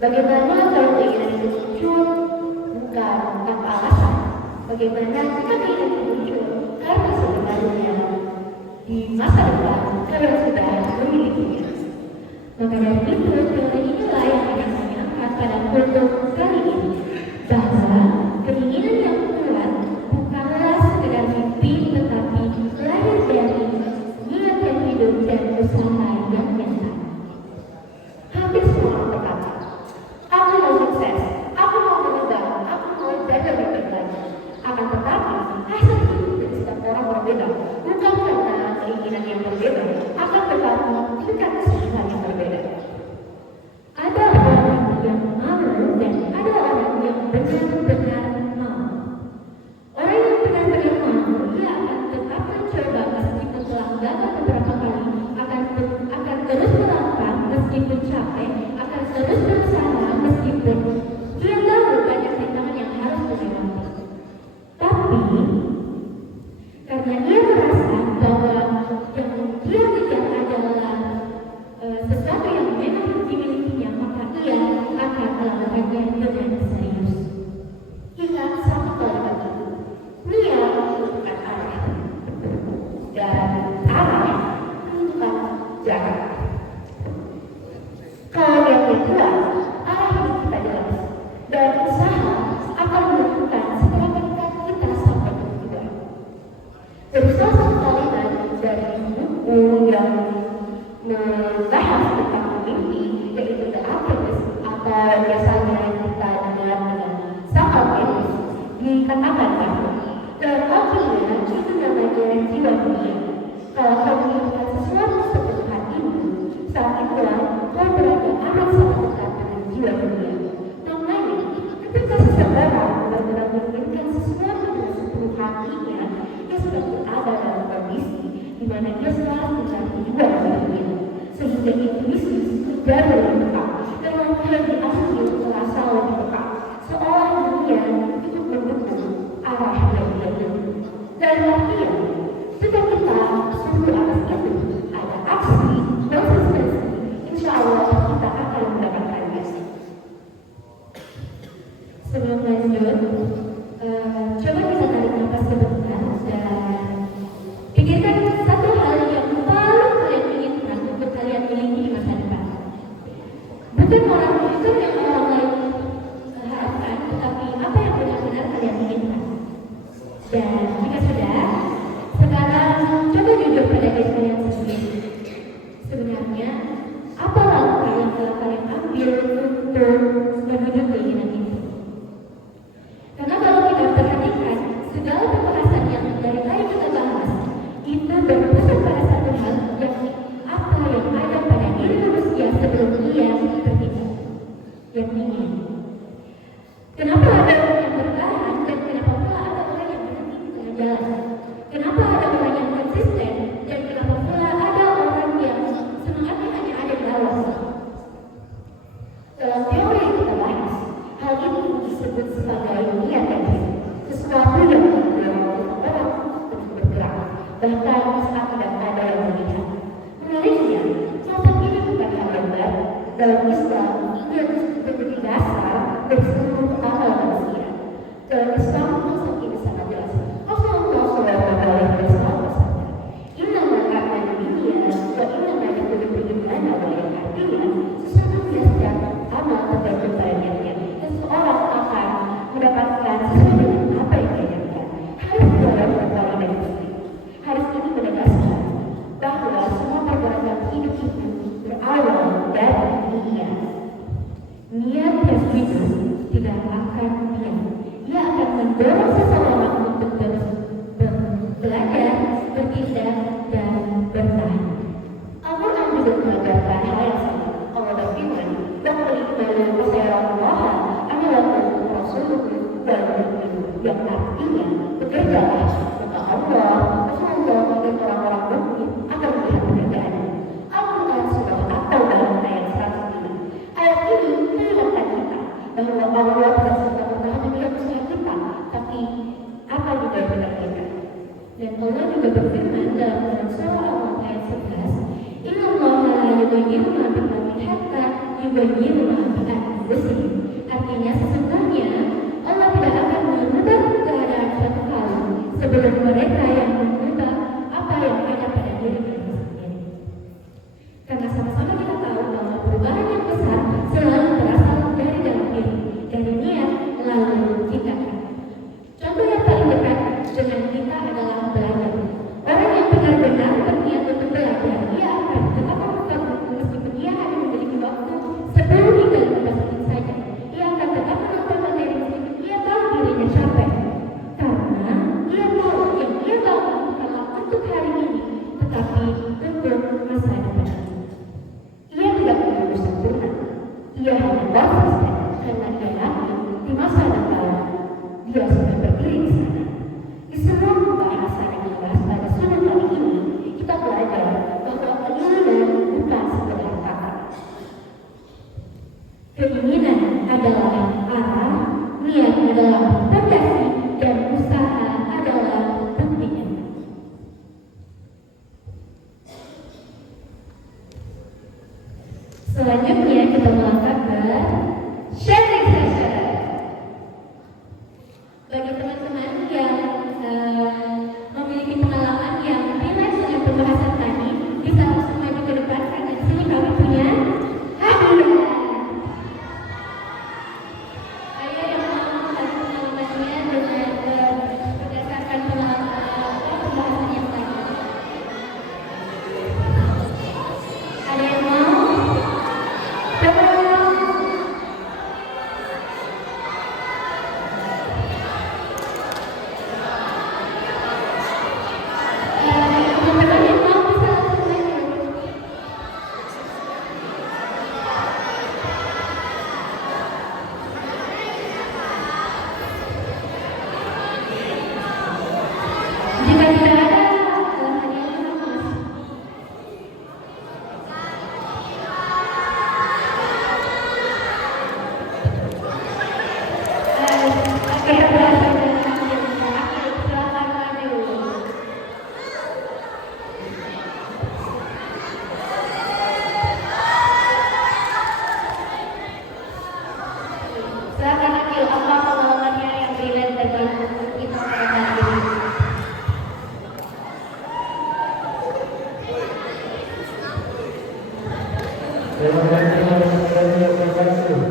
Bagaimana kalau keinginan itu muncul bukan tanpa alasan? Bagaimana jika keinginan itu muncul karena sebenarnya di masa depan kalian sudah memilikinya? Maka dari itu, teori inilah yang akan kami angkat pada foto kali ini, bahwa keinginan yang kuat bukanlah sekedar mimpi, tetapi lahir dari niat yang hidup dan usaha yang nyata. Hampir semua orang berkata, aku mau sukses, aku mau berubah, aku mau jadi lebih baik. Akan tetapi, hasil hidup dari setiap orang berbeda, bukan karena keinginan yang berbeda, akan tetapi tingkat kesulitan yang berbeda. Ada orang yang mau dan ada orang yang benar-benar mau. Orang yang benar-benar mau, dia akan tetap mencoba meskipun telah gagal beberapa kali, akan terus melangkah meskipun capek, akan terus berusaha meskipun dia tahu banyak rintangan yang harus dilewati. Tapi karena dia merasa bahwa yang dia kejar adalah sesuatu yang memang dimilikinya, maka ia akan melakukannya dengan serius. Ingat satu kalimat itu, niat menentukan arah, dan arah menentukan jarak. Kalau niat yang kuat, arah hidup kita jelas, dan usaha akan menentukan seberapa dekat kita sampai tujuan. Dari salah satu kalimat dari buku yang membahas tentang mimpi, yaitu The Alchemist, atau biasanya kita dengar dengan Sang Alchemist, dikatakan bahwa dalam artinya itu namanya jiwa dunia. Kalau kau menginginkan sesuatu sepenuh hatimu, saat itulah kau berada amat sangat dekat dengan jiwa dunia. Namanya, ketika seseorang benar-benar menginginkan sesuatu dengan sepenuh hatinya, dia sudah berada dalam kondisi di mana dia selalu mencari jiwa dunia, sehingga intuisi menjadi lebih dekat dan langkah diambil terasa lebih dekat, seolah dunia ikut mendukung arah yang dia tuju. Dalam artian, jika kita sungguh atas itu ada aksi konsistensi, insya Allah kita akan mendapatkannya. Sebelum lanjut, coba kita tarik nafas sebentar dan pikirkan satu hal yang paling kalian inginkan untuk kalian miliki di masa depan. Bukan yang orang lain harapkan, tetapi apa yang benar-benar kalian inginkan. Dan jika sudah, sekarang coba jujur pada diri kalian sendiri. Sebenarnya, apa langkah yang telah kalian ambil untuk menuju keinginan itu? Karena kalau kita perhatikan, segala pembahasan yang dari tadi kita bahas, itu berpusat pada satu hal, yakni apa yang ada pada diri manusia sebelum ia bertindak, yang ingin. Kenapa ada orang yang bertahan dan kenapa pula ada orang yang berhenti di tengah jalan? Kenapa ada orang yang konsisten dan kenapa pula ada orang yang semangatnya hanya ada di awal? Dalam teori yang kita bahas, hal ini disebut sebagai niat dan diri, sesuatu yang mendorong seseorang untuk bergerak, bahkan saat tidak ada yang melihat. Menariknya, sosok ini bukan hal yang baru. Dalam Islam, ia menjadi dasar dari seluruh amal manusia. Dalam Islam, sosok ini sangat jelas. Rasulullah SAW bersabda, "Inna ma'ana dunia, wa inna ma'ana dunia wa yang artinya sesungguhnya setiap amal tergantung pada niatnya, dan seorang akan mendapatkan sesuai dengan apa yang dia niatkan." Hadis dalam perkara dari Muslim. Hadis ini menegaskan bahwa semua pergerakan hidup itu berawal dari niat. Niat yang hidup tidak akan diam. Ia akan mendorong seseorang untuk belajar, bertindak, dan bertahan. Al-Quran juga mengajarkan hal yang sama. Allah berfirman, yang artinya bekerjalah, maka Allah, Rasulullah, dan orang-orang mukmin akan melihat pekerjaan. Al-Quran surah At-Taubah ayat 105. Ayat ini mengingatkan kita bahwa Allah tidak serta-merta melihat usaha kita, tapi apa yang benar-benar kita. Dan Allah juga berfirman dalam surah Al-Mulk ayat 11, "Inna Allah la yughayyiru ma biqaumin hatta yughayyiru ma bi anfusihim." Ayu, apa pengalamannya yang relate dengan kita pada hari ini? Terima kasih.